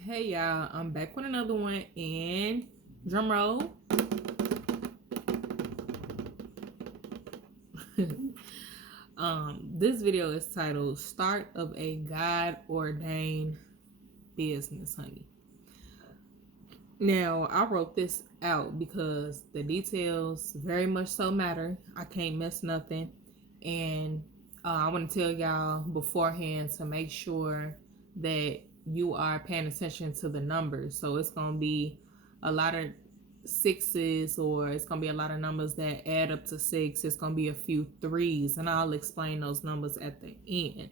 Hey y'all, I'm back with another one, and drum roll. This video is titled Start of a God-Ordained Business, honey. Now, I wrote this out because the details very much so matter. I can't miss nothing. And I want to tell y'all beforehand to make sure that you are paying attention to the numbers. So it's going to be a lot of sixes, or it's going to be a lot of numbers that add up to six. It's going to be a few threes, and I'll explain those numbers at the end.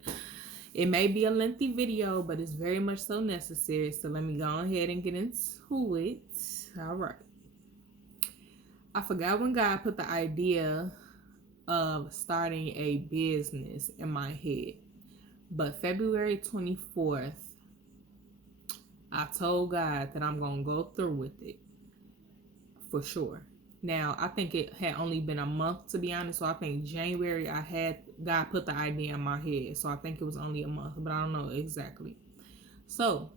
It may be a lengthy video, but it's very much so necessary. So let me go ahead and get into it. All right. I forgot when God put the idea of starting a business in my head. But February 24th, I told God that I'm going to go through with it for sure. Now, I think it had only been a month, to be honest. So I think January I had God put the idea in my head. So I think it was only a month, but I don't know exactly. So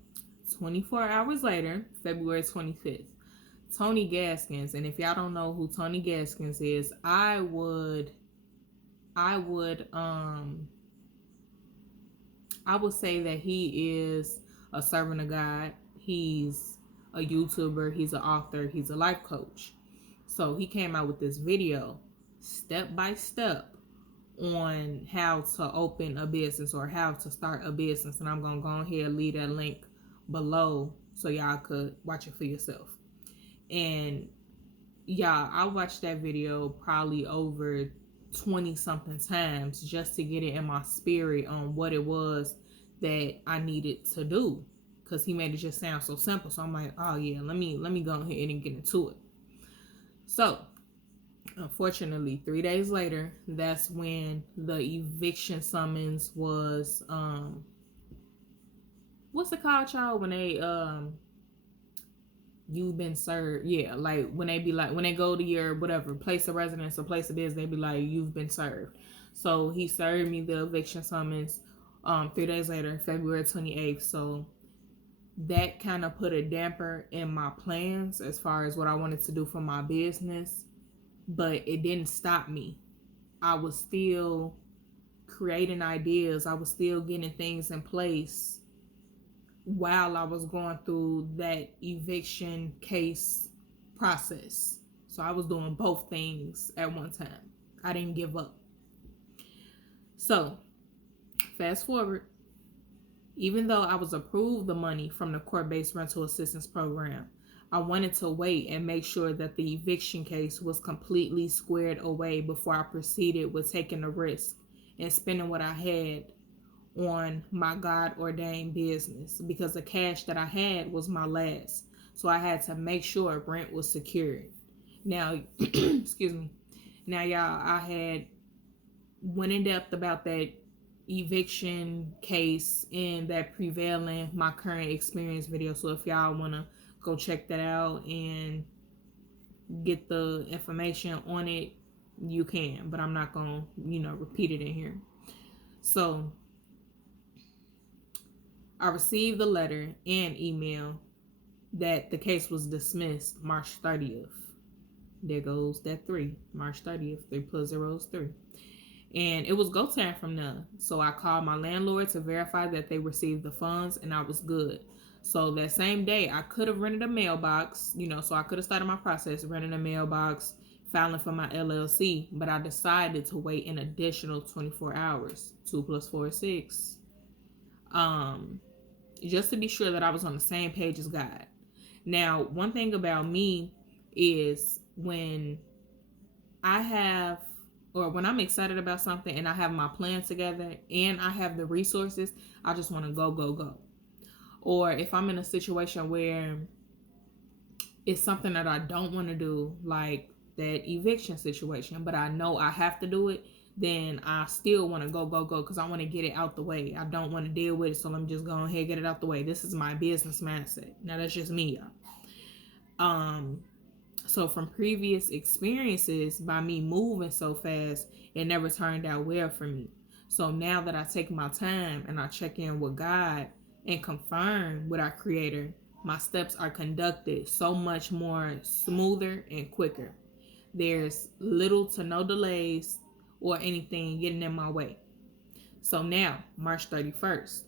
24 hours later, February 25th, Tony Gaskins. And if y'all don't know who Tony Gaskins is, I would say that he is a servant of God. He's a YouTuber, he's an author, he's a life coach. So he came out with this video, step by step, on how to open a business or how to start a business. And I'm going to go ahead and leave that link below so y'all could watch it for yourself. And y'all, I watched that video probably over 20 something times just to get it in my spirit on what it was that I needed to do, because he made it just sound so simple. So I'm like, oh yeah, let me go ahead and get into it. So unfortunately, 3 days later, that's when the eviction summons was what's it called, y'all, when they you've been served. Yeah, like when they be like, when they go to your whatever place of residence or place of business, they be like, you've been served. So he served me the eviction summons 3 days later, February 28th. So that kind of put a damper in my plans as far as what I wanted to do for my business, but it didn't stop me. I was still creating ideas. I was still getting things in place while I was going through that eviction case process. So I was doing both things at one time. I didn't give up. So fast forward, even though I was approved the money from the court-based rental assistance program, I wanted to wait and make sure that the eviction case was completely squared away before I proceeded with taking the risk and spending what I had on my God-ordained business, because the cash that I had was my last. So I had to make sure rent was secured. Now, excuse me. Now, y'all, I had went in depth about that eviction case in that prevailing my current experience video. So if y'all want to go check that out and get the information on it, you can, but I'm not going to, repeat it in here. So I received the letter and email that the case was dismissed March 30th. There goes that 3. March 30th. 3 plus 0 is 3. And it was go time from there. So I called my landlord to verify that they received the funds, and I was good. So that same day, I could have rented a mailbox, so I could have started my process, renting a mailbox, filing for my LLC. But I decided to wait an additional 24 hours. 2 plus 4 is 6. Just to be sure that I was on the same page as God. Now, one thing about me is when when I'm excited about something and I have my plan together and I have the resources, I just want to go. Or if I'm in a situation where it's something that I don't want to do, like that eviction situation, but I know I have to do it, then I still want to go because I want to get it out the way. I don't want to deal with it, so let me just go ahead and get it out the way. This is my business mindset. Now, that's just me, y'all. So from previous experiences, by me moving so fast, it never turned out well for me. So now that I take my time and I check in with God, and confirm with our Creator, my steps are conducted so much more smoother and quicker. There's little to no delays or anything getting in my way. So now, March 31st,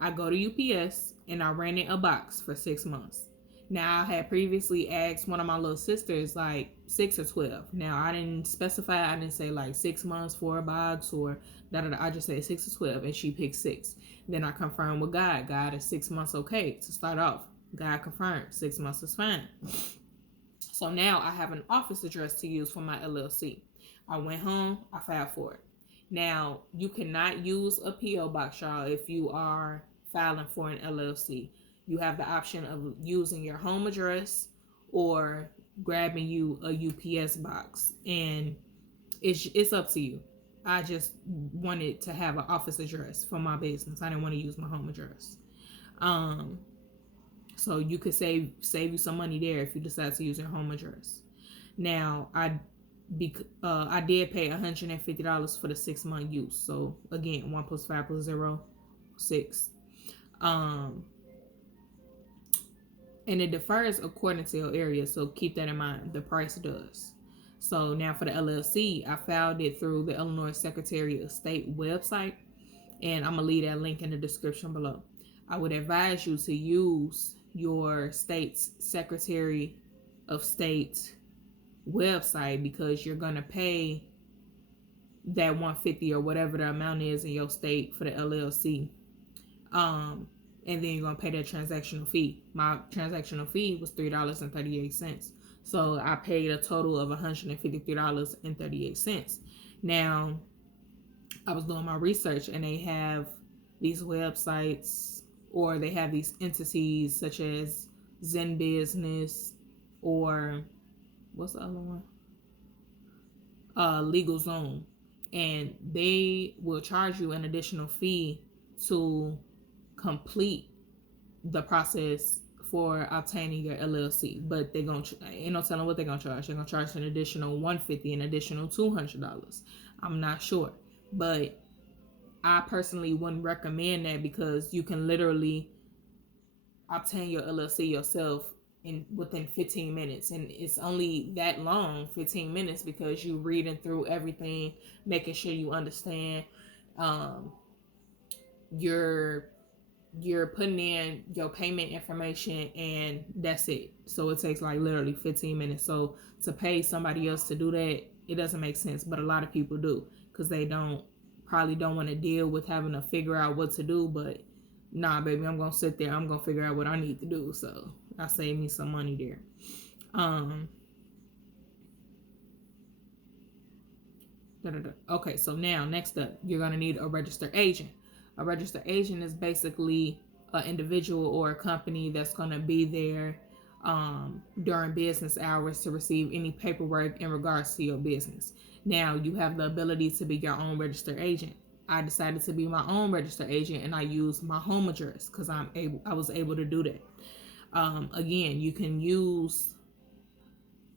I go to UPS and I rented a box for 6 months. Now, I had previously asked one of my little sisters like 6 or 12. Now, I didn't specify, I didn't say like 6 months for a box or da da da. I just said 6 or 12 and she picked 6. Then I confirmed with God. God, is 6 months okay to start off? God confirmed 6 months is fine. So now I have an office address to use for my LLC. I went home, I filed for it. Now, you cannot use a P.O. box, y'all, if you are filing for an LLC. You have the option of using your home address or grabbing you a UPS box. And it's up to you. I just wanted to have an office address for my business. I didn't want to use my home address. So you could save you some money there if you decide to use your home address. Now, I did pay $150 for the 6 month use. So again, 1 + 5 + 0, 6. And it differs according to your area. So keep that in mind. The price does. So now for the LLC, I filed it through the Illinois Secretary of State website. And I'm going to leave that link in the description below. I would advise you to use your state's Secretary of State website because you're going to pay that $150 or whatever the amount is in your state for the LLC. And then you're going to pay that transactional fee. My transactional fee was $3.38. So I paid a total of $153.38. Now, I was doing my research and they have these websites or they have these entities such as Zen Business or what's the other one? LegalZoom. And they will charge you an additional fee to complete the process for obtaining your LLC. But they're going to, ain't no telling what they're going to charge. They're going to charge an additional $150, an additional $200. I'm not sure. But I personally wouldn't recommend that because you can literally obtain your LLC yourself within 15 minutes. And it's only that long, 15 minutes, because you're reading through everything, making sure you understand. You're putting in your payment information and that's it. So it takes like literally 15 minutes. So to pay somebody else to do that, it doesn't make sense. But a lot of people do because they probably don't want to deal with having to figure out what to do. But nah, baby, I'm going to sit there. I'm going to figure out what I need to do. So I save me some money there. Okay, so now next up, you're going to need a registered agent. A registered agent is basically an individual or a company that's going to be there during business hours to receive any paperwork in regards to your business. Now, you have the ability to be your own registered agent. I decided to be my own registered agent and I used my home address because I was able to do that. Again, you can use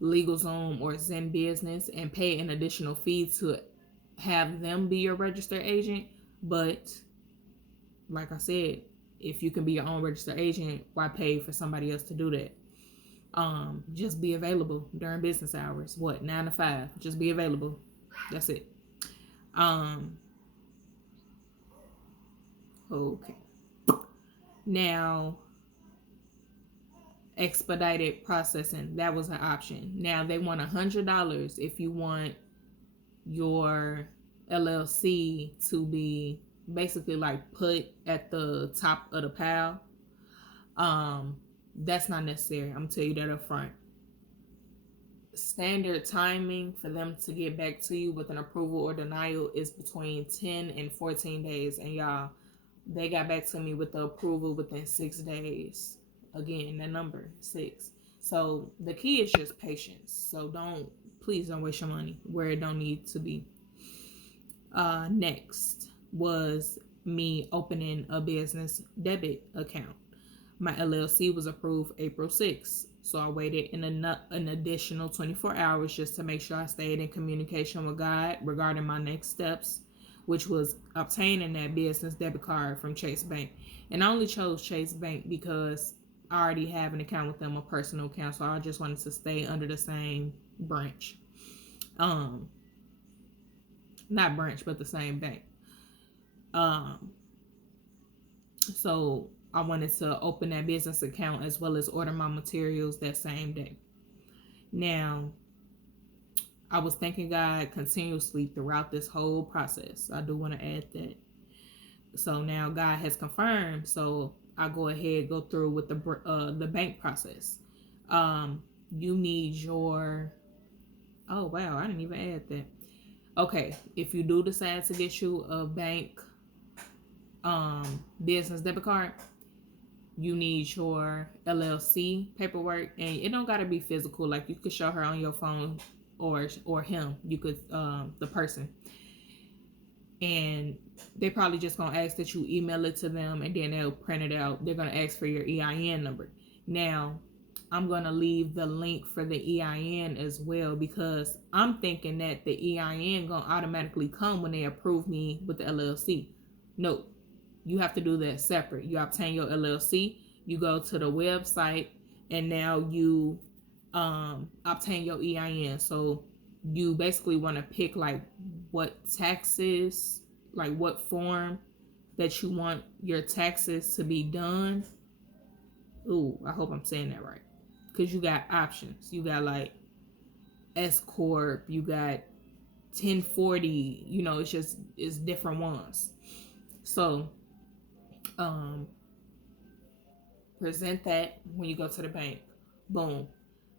LegalZoom or Zen Business and pay an additional fee to have them be your registered agent. But like I said, if you can be your own registered agent, why pay for somebody else to do that? Just be available during business hours. 9 to 5? Just be available. That's it. Okay. Now, expedited processing, that was an option. Now they want $100 if you want your LLC to be basically like put at the top of the pile. That's not necessary. I'm gonna tell you that up front. Standard timing for them to get back to you with an approval or denial is between 10 and 14 days. And y'all, they got back to me with the approval within 6 days. Again, that number 6. So the key is just patience. So please don't waste your money where it don't need to be. Next was me opening a business debit account. My LLC was approved April 6th. So I waited an additional 24 hours just to make sure I stayed in communication with God regarding my next steps which was obtaining that business debit card from Chase Bank. And I only chose Chase Bank because I already have an account with them, a personal account, so I just wanted to stay under the same branch. Not branch, but the same bank. So I wanted to open that business account as well as order my materials that same day. Now, I was thanking God continuously throughout this whole process. I do want to add that. So now God has confirmed. So I go ahead, go through with the bank process. You need your, oh wow, I didn't even add that. Okay, if you do decide to get you a bank business debit card, you need your LLC paperwork, and it don't gotta be physical. Like you could show her on your phone or him. You could the person, and they probably just gonna ask that you email it to them, and then they'll print it out. They're gonna ask for your EIN number. Now, I'm gonna leave the link for the EIN as well, because I'm thinking that the EIN gonna automatically come when they approve me with the LLC. No, you have to do that separate. You obtain your LLC, you go to the website, and now you obtain your EIN. So you basically want to pick like what taxes, like what form that you want your taxes to be done. Ooh, I hope I'm saying that right. Because you got options. You got like S Corp, you got 1040, it's different ones. So present that when you go to the bank. Boom.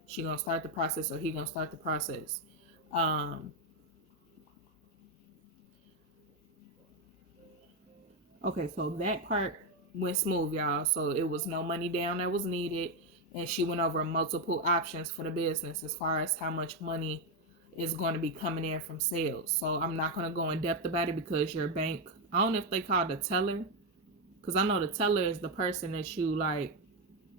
She gonna start the process, or he gonna start the process. Okay, so that part went smooth, y'all. So it was no money down that was needed, and she went over multiple options for the business as far as how much money is going to be coming in from sales. So I'm not going to go in depth about it, because your bank, I don't know if they call the teller, because I know the teller is the person that you like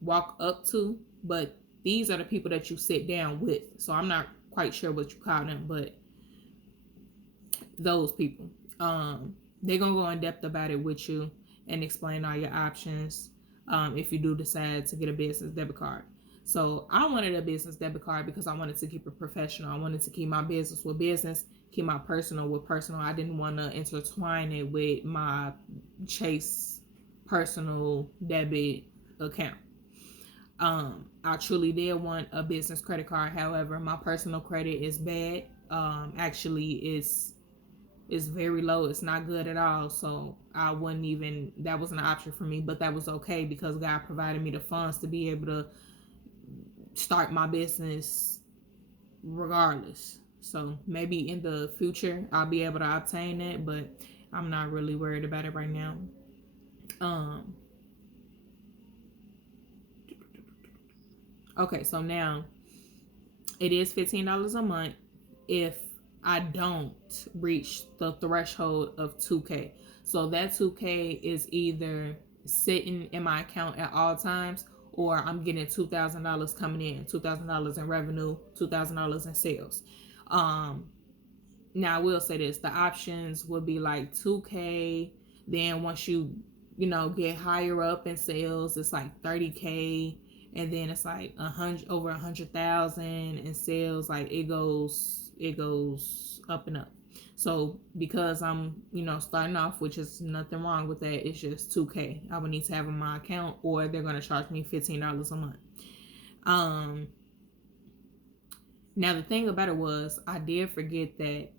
walk up to, but these are the people that you sit down with. So I'm not quite sure what you call them, but those people, they're gonna go in depth about it with you and explain all your options if you do decide to get a business debit card. So I wanted a business debit card because I wanted to keep it professional. I wanted to keep my business with business, keep my personal with personal. I didn't want to intertwine it with my Chase personal debit account. I truly did want a business credit card. However, my personal credit is bad. Actually, it's very low. It's not good at all. So I wouldn't even, that was an option for me, but that was okay because God provided me the funds to be able to start my business regardless. So maybe in the future I'll be able to obtain that, but I'm not really worried about it right now. Okay, so now it is $15 a month if I don't reach the threshold of 2K. So that 2K is either sitting in my account at all times, or I'm getting $2,000 coming in, $2,000 in revenue, $2,000 in sales. Now I will say this, the options would be like 2K. Then once you get higher up in sales, it's like 30K. And then it's like over 100,000 in sales. Like it goes up and up. So because I'm starting off, which is nothing wrong with that, it's just 2K I would need to have in my account, or they're going to charge me $15 a month. Now the thing about it was, I did forget that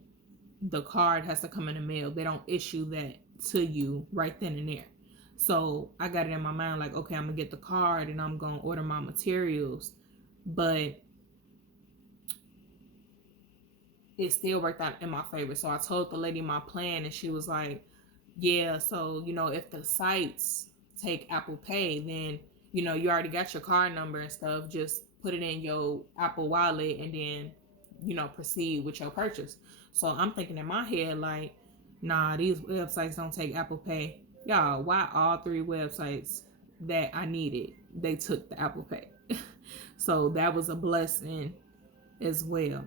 the card has to come in the mail. They don't issue that to you right then and there. So I got it in my mind like, okay, I'm gonna get the card and I'm gonna order my materials, but it still worked out in my favor. So I told the lady my plan, and she was like, yeah, so if the sites take Apple Pay, then you already got your card number and stuff, just put it in your Apple wallet and then proceed with your purchase. So I'm thinking in my head like, nah, these websites don't take Apple Pay. Y'all, why all 3 websites that I needed, they took the Apple Pay? So that was a blessing as well.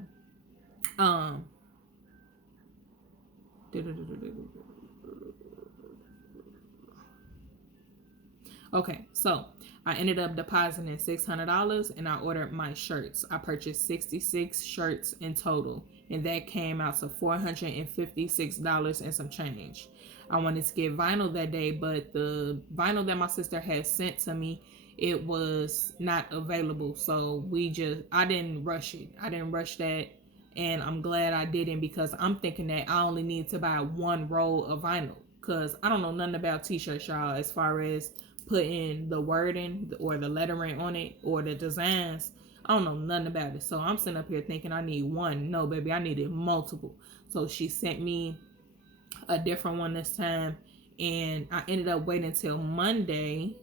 Okay, so I ended up depositing $600 and I ordered my shirts. I purchased 66 shirts in total, and that came out to $456 and some change. I wanted to get vinyl that day, but the vinyl that my sister had sent to me, it was not available. So I didn't rush it. I didn't rush that, and I'm glad I didn't, because I'm thinking that I only need to buy one roll of vinyl, because I don't know nothing about t-shirts, y'all, as far as putting the wording or the lettering on it or the designs. I don't know nothing about it. So I'm sitting up here thinking I need one. No, baby, I needed multiple. So she sent me a different one this time, and I ended up waiting until Monday.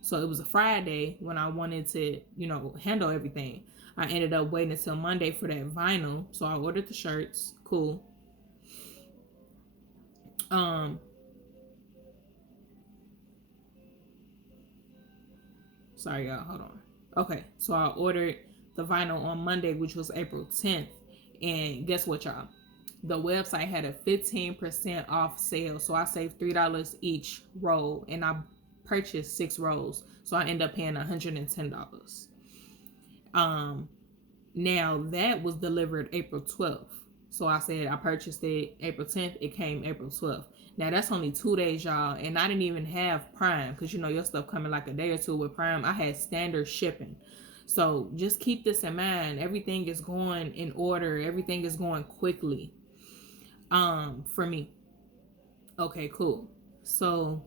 So it was a Friday when I wanted to, handle everything. I ended up waiting until Monday for that vinyl. So I ordered the shirts. Cool. Sorry, y'all. Hold on. Okay, so I ordered the vinyl on Monday, which was April 10th. And guess what, y'all? The website had a 15% off sale. So I saved $3 each roll, and I purchased 6 rolls. So I ended up paying $110. Now that was delivered April 12th. So I said I purchased it April 10th. It came April 12th. Now that's only 2 days, y'all. And I didn't even have Prime, because your stuff coming like a day or two with Prime. I had standard shipping. So just keep this in mind. Everything is going in order. Everything is going quickly. For me. Okay, cool. So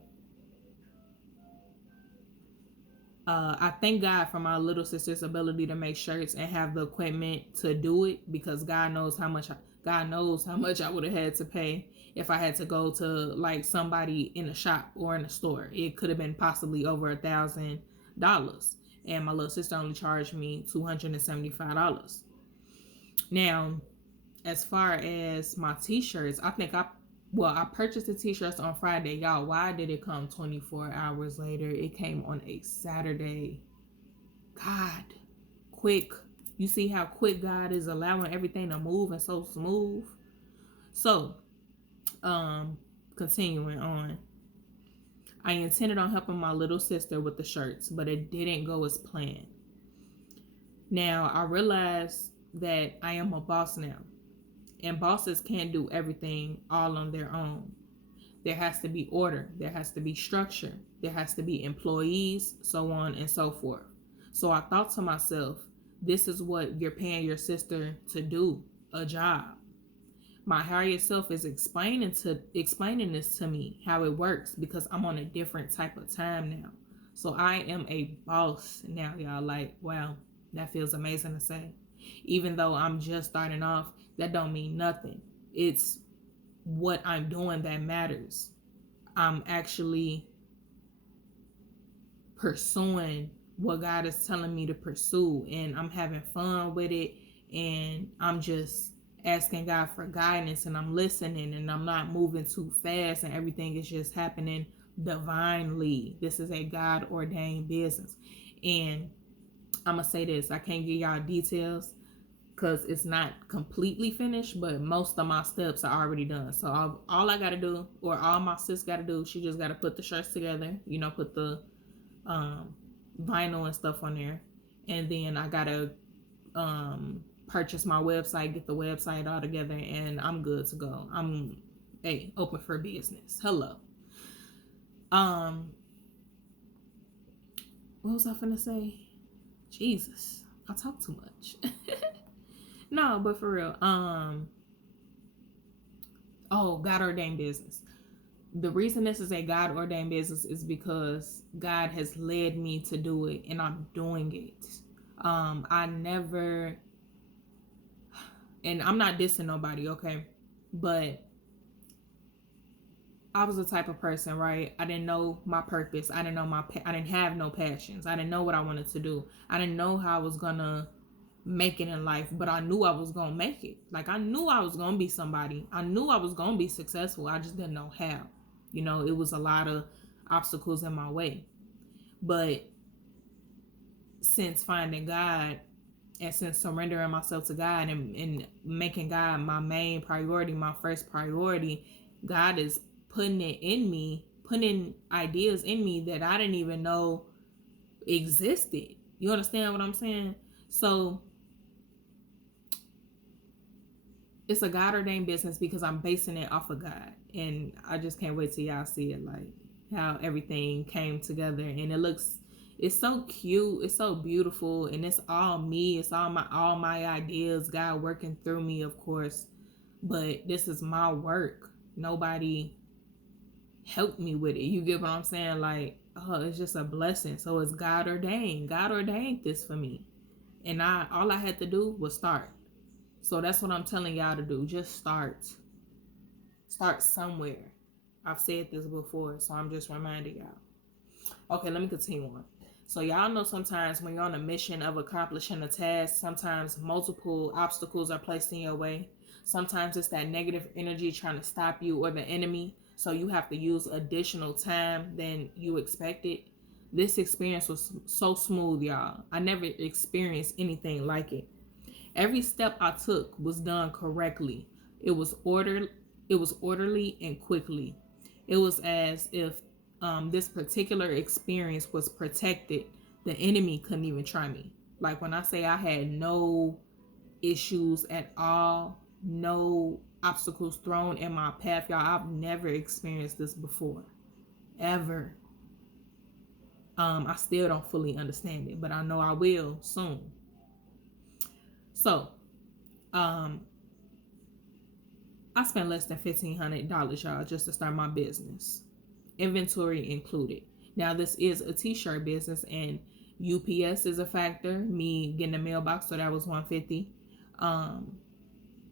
I thank God for my little sister's ability to make shirts and have the equipment to do it, because God knows how much I would have had to pay if I had to go to like somebody in a shop or in a store. It could have been possibly over $1,000, and my little sister only charged me $275. Now, as far as my t-shirts, I purchased the t-shirts on Friday. Y'all, why did it come 24 hours later? It came on a Saturday. God, quick. You see how quick God is allowing everything to move and so smooth? So, continuing on. I intended on helping my little sister with the shirts, but it didn't go as planned. Now, I realized that I am a boss now. And bosses can't do everything all on their own. There has to be order. There has to be structure. There has to be employees, so on and so forth. So I thought to myself, this is what you're paying your sister to do, a job. My higher self is explaining this to me, how it works, because I'm on a different type of time now. So I am a boss now, y'all. Like, wow, that feels amazing to say. Even though I'm just starting off, that don't mean nothing. It's what I'm doing that matters. I'm actually pursuing what God is telling me to pursue, and I'm having fun with it, and I'm just asking God for guidance, and I'm listening, and I'm not moving too fast, and everything is just happening divinely. This is a God-ordained business. And I'm gonna say this, I can't give y'all details because it's not completely finished, but most of my steps are already done. So all I gotta do, or all my sis gotta do, she just gotta put the shirts together, put the vinyl and stuff on there, and then I gotta purchase my website, get the website all together, and I'm good to go. I'm open for business. Hello. What was I finna say? Jesus, I talk too much. No, but for real. God-ordained business. The reason this is a God-ordained business is because God has led me to do it, and I'm doing it. And I'm not dissing nobody, okay? But I was the type of person, right? I didn't know my purpose. I didn't have no passions. I didn't know what I wanted to do. I didn't know how I was gonna make it in life, but I knew I was gonna make it. Like, I knew I was gonna be somebody. I knew I was gonna be successful. I just didn't know how. It was a lot of obstacles in my way. But since finding God, And since surrendering myself to God and making God my main priority, my first priority, God is putting it in me, putting ideas in me that I didn't even know existed. You understand what I'm saying? So it's a God-ordained business because I'm basing it off of God. And I just can't wait till y'all see it, like how everything came together. And it's so cute, it's so beautiful, and it's all me. It's all my ideas, God working through me, of course. But this is my work. Nobody helped me with it. You get what I'm saying? Like, oh, it's just a blessing. So it's God ordained. God ordained this for me. And all I had to do was start. So that's what I'm telling y'all to do. Just start. Start somewhere. I've said this before, so I'm just reminding y'all. Okay, let me continue on. So y'all know sometimes when you're on a mission of accomplishing a task, sometimes multiple obstacles are placed in your way. Sometimes it's that negative energy trying to stop you or the enemy. So you have to use additional time than you expected. This experience was so smooth, y'all. I never experienced anything like it. Every step I took was done correctly. It was orderly and quickly. It was as if this particular experience was protected. The enemy couldn't even try me. Like when I say I had no issues at all, no obstacles thrown in my path, y'all, I've never experienced this before, ever. I still don't fully understand it, but I know I will soon. So, I spent less than $1,500, y'all, just to start my business, inventory included. Now, this is a t-shirt business, and UPS is a factor. Me getting a mailbox, so that was $150.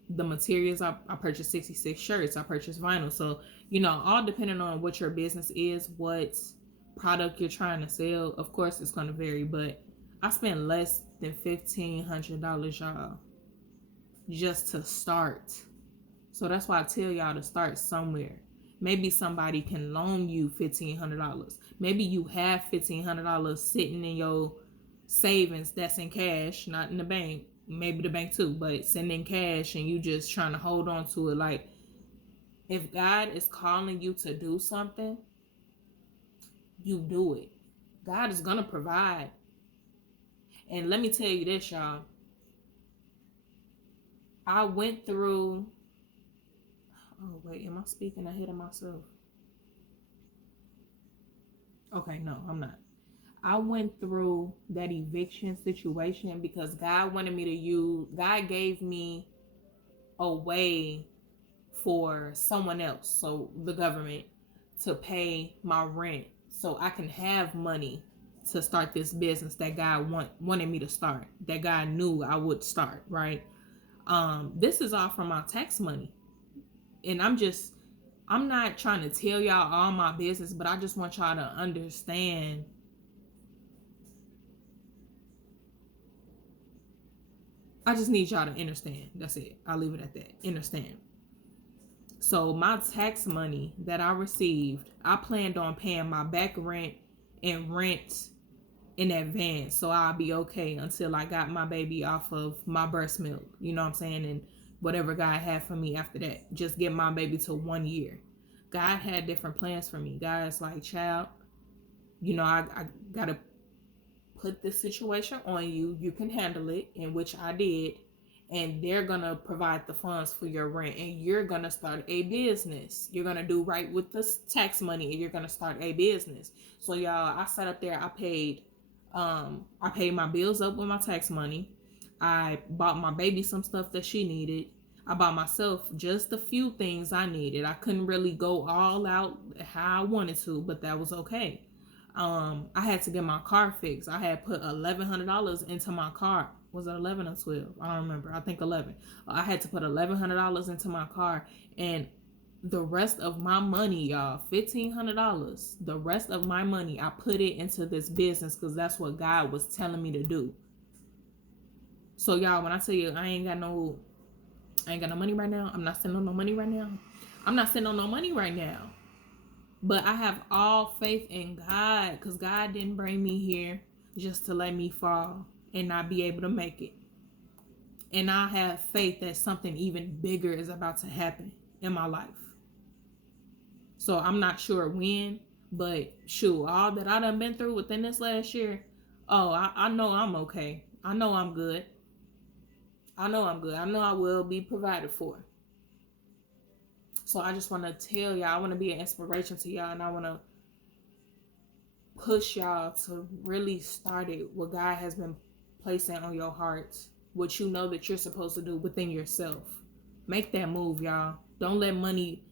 The materials, I purchased 66 shirts. I purchased vinyl. So, all depending on what your business is, what product you're trying to sell, of course, it's going to vary. But I spent less than $1,500, y'all, just to start. So that's why I tell y'all to start somewhere. Maybe somebody can loan you $1,500. Maybe you have $1,500 sitting in your savings that's in cash, not in the bank. Maybe the bank too, but sitting in cash and you just trying to hold on to it. Like, if God is calling you to do something, you do it. God is going to provide. And let me tell you this, y'all. I went through... Oh, wait, am I speaking ahead of myself? Okay, no, I'm not. I went through that eviction situation because God wanted me to God gave me a way for someone else, so the government, to pay my rent so I can have money to start this business that God wanted me to start, that God knew I would start, right? This is all from my tax money. And I'm not trying to tell y'all all my business, but I just want y'all to understand. I just need y'all to understand. That's it. I'll leave it at that. Understand. So my tax money that I received, I planned on paying my back rent and rent in advance, so I'll be okay until I got my baby off of my breast milk. You know what I'm saying? And whatever God had for me after that, just get my baby to 1 year. God had different plans for me. God's like, child, I gotta put this situation on you. You can handle it, in which I did. And they're gonna provide the funds for your rent, and you're gonna start a business. You're gonna do right with this tax money, and you're gonna start a business. So y'all, I sat up there. I paid my bills up with my tax money. I bought my baby some stuff that she needed. I bought myself just a few things I needed. I couldn't really go all out how I wanted to, but that was okay. I had to get my car fixed. I had put $1,100 into my car. Was it 11 or 12? I don't remember. I think 11. I had to put $1,100 into my car, and the rest of my money, y'all, $1,500, the rest of my money, I put it into this business because that's what God was telling me to do. So y'all, when I tell you I ain't got no money right now, I'm not sitting on no money right now. I'm not sitting on no money right now. But I have all faith in God, because God didn't bring me here just to let me fall and not be able to make it. And I have faith that something even bigger is about to happen in my life. So I'm not sure when, but shoot, all that I done been through within this last year, I know I'm okay. I know I'm good. I know I'm good. I know I will be provided for. So I just want to tell y'all, I want to be an inspiration to y'all, and I want to push y'all to really start it, what God has been placing on your hearts, what you know that you're supposed to do within yourself. Make that move, y'all. Don't let money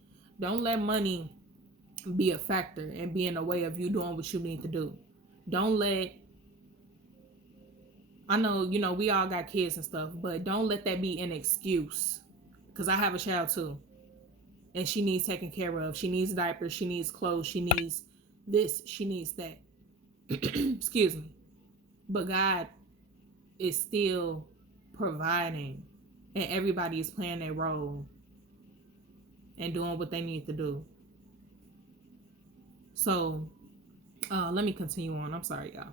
be a factor and be in the way of you doing what you need to do. Don't let, I know, we all got kids and stuff, but don't let that be an excuse. Because I have a child too. And she needs taken care of. She needs diapers. She needs clothes. She needs this. She needs that. Excuse me. But God is still providing. And everybody is playing their role. And doing what they need to do. So, let me continue on. I'm sorry, y'all.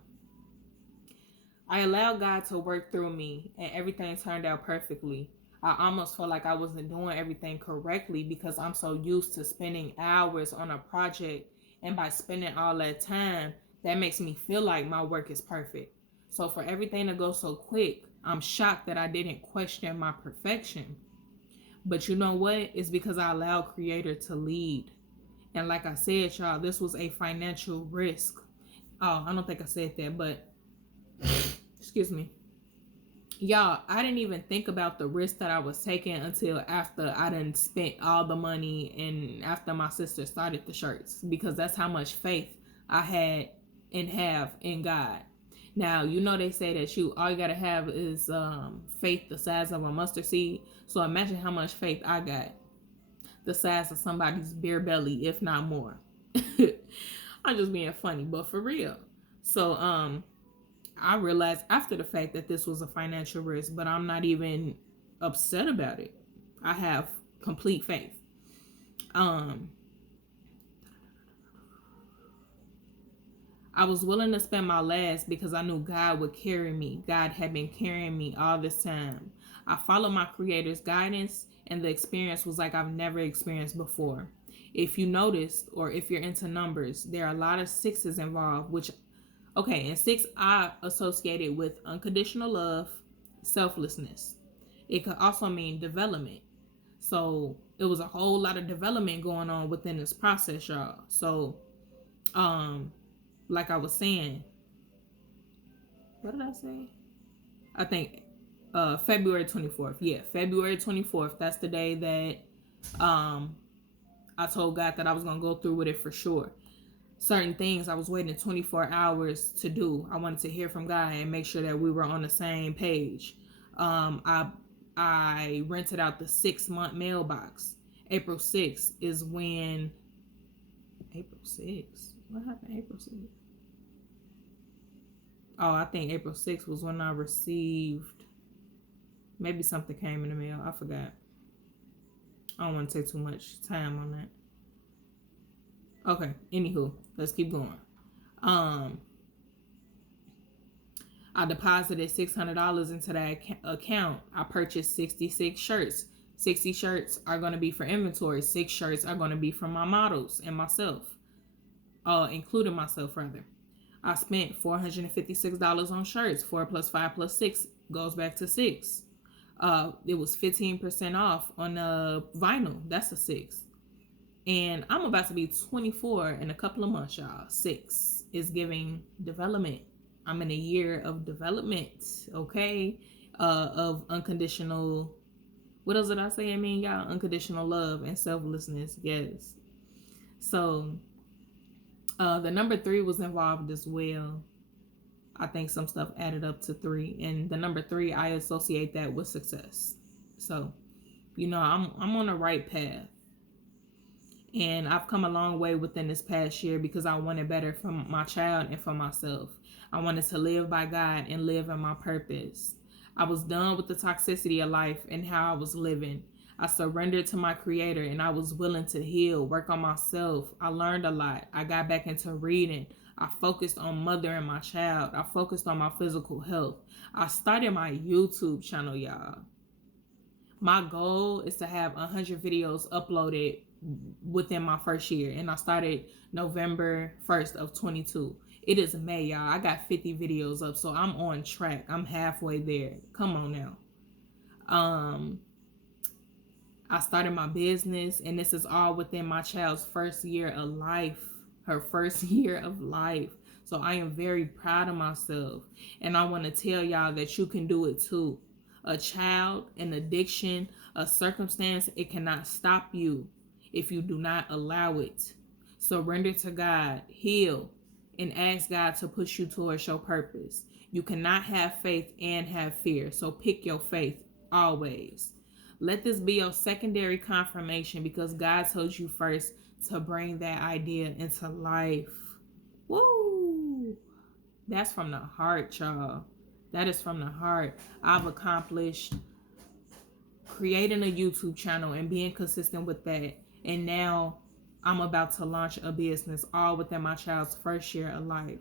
I allowed God to work through me. And everything turned out perfectly. I almost felt like I wasn't doing everything correctly because I'm so used to spending hours on a project. And by spending all that time, that makes me feel like my work is perfect. So for everything to go so quick, I'm shocked that I didn't question my perfection. But you know what? It's because I allowed Creator to lead. And like I said, y'all, this was a financial risk. Oh, I don't think I said that, but excuse me. Y'all, I didn't even think about the risk that I was taking until after I done spent all the money and after my sister started the shirts, because that's how much faith I had and have in God. Now, they say that all you gotta have is faith the size of a mustard seed. So imagine how much faith I got. The size of somebody's bare belly, if not more. I'm just being funny, but for real. So I realized after the fact that this was a financial risk, but I'm not even upset about it. I have complete faith. I was willing to spend my last because I knew God would carry me. God had been carrying me all this time. I followed my Creator's guidance, and the experience was like I've never experienced before. If you noticed, or if you're into numbers, there are a lot of sixes involved, and 6 I associated with unconditional love, selflessness. It could also mean development. So it was a whole lot of development going on within this process, y'all. So, like I was saying, what did I say? I think February 24th. Yeah, February 24th. That's the day that I told God that I was going to go through with it for sure. Certain things I was waiting 24 hours to do. I wanted to hear from God and make sure that we were on the same page. I rented out the 6-month mailbox. April 6th is when... April 6th? What happened April 6th? Oh, I think April 6th was when I received... Maybe something came in the mail. I forgot. I don't want to take too much time on that. Okay, anywho, let's keep going. I deposited $600 into that account. I purchased 66 shirts. 60 shirts are going to be for inventory. 6 shirts are going to be for my models and myself. Including myself, rather. I spent $456 on shirts. 4 plus 5 plus 6 goes back to 6. It was 15% off on vinyl. That's a 6. And I'm about to be 24 in a couple of months, y'all. 6 is giving development. I'm in a year of development, okay? Of unconditional, what else did I say? Y'all, unconditional love and selflessness, yes. So, the number 3 was involved as well. I think some stuff added up to 3. And the number 3, I associate that with success. So, I'm on the right path. And I've come a long way within this past year because I wanted better for my child and for myself. I wanted to live by God and live in my purpose. I was done with the toxicity of life and how I was living. I surrendered to my Creator and I was willing to heal, work on myself. I learned a lot. I got back into reading. I focused on mothering my child. I focused on my physical health. I started my YouTube channel, y'all. My goal is to have 100 videos uploaded within my first year. And I started November 1st of 22. It is May, y'all. I got 50 videos up, so I'm on track. I'm halfway there. Come on now. I started my business, and this is all within my child's first year of life, her first year of life. So I am very proud of myself, and I want to tell y'all that you can do it too. A child, an addiction, a circumstance, it cannot stop you if you do not allow it. Surrender to God, heal, and ask God to push you towards your purpose. You cannot have faith and have fear, so pick your faith always. Let this be your secondary confirmation, because God told you first to bring that idea into life. Woo! That's from the heart, y'all. That is from the heart. I've accomplished creating a YouTube channel and being consistent with that. And now I'm about to launch a business all within my child's first year of life.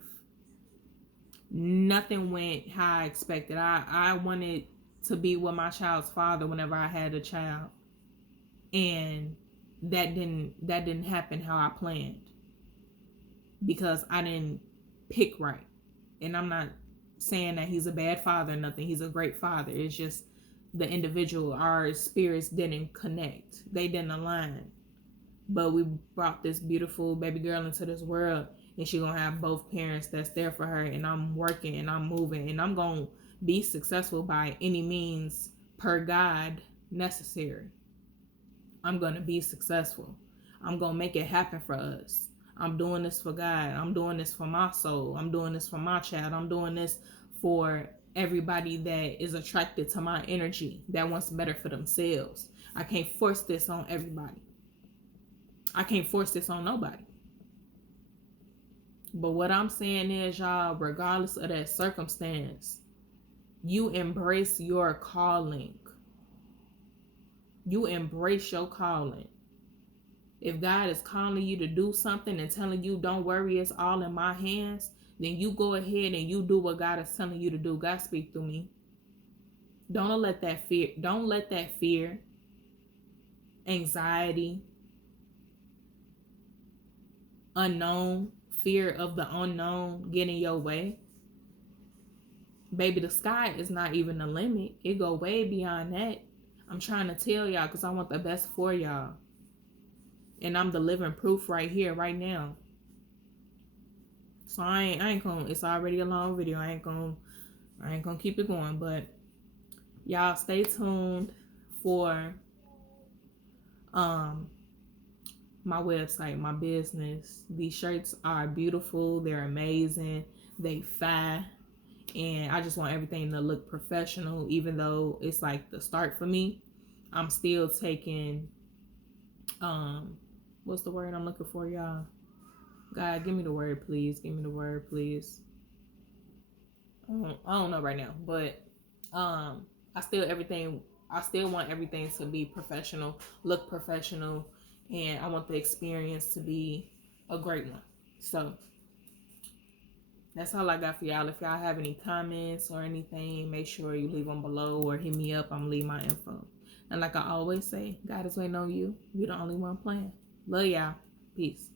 Nothing went how I expected. I wanted to be with my child's father whenever I had a child, and that didn't happen how I planned, because I didn't pick right. And I'm not saying that he's a bad father or nothing. He's a great father. It's just the individual, our spirits didn't connect. They didn't align. But we brought this beautiful baby girl into this world, and she's gonna have both parents that's there for her. And I'm working and I'm moving, and I'm gonna be successful by any means per God necessary. I'm gonna be successful. I'm gonna make it happen for us. I'm doing this for God. I'm doing this for my soul. I'm doing this for my child. I'm doing this for everybody that is attracted to my energy, that wants better for themselves. I can't force this on everybody. I can't force this on nobody. But what I'm saying is, y'all, regardless of that circumstance, you embrace your calling. You embrace your calling. If God is calling you to do something and telling you, don't worry, it's all in my hands, then you go ahead and you do what God is telling you to do. God, speak through me. Don't let that fear, anxiety, fear of the unknown get in your way. Baby, the sky is not even the limit. It go way beyond that. I'm trying to tell y'all because I want the best for y'all. And I'm the living proof right here, right now. So I ain't gonna, it's already a long video. I ain't gonna keep it going, but y'all stay tuned for my website, my business. These shirts are beautiful, they're amazing, they fire. And I just want everything to look professional, even though it's like the start for me. I'm still taking, what's the word I'm looking for, y'all? God, give me the word, please. Give me the word, please. I don't know right now, but I still want everything to be professional, look professional, and I want the experience to be a great one. So that's all I got for y'all. If y'all have any comments or anything, make sure you leave them below or hit me up. I'm gonna leave my info. And like I always say, God is waiting on you. You're the only one playing. Love y'all. Peace.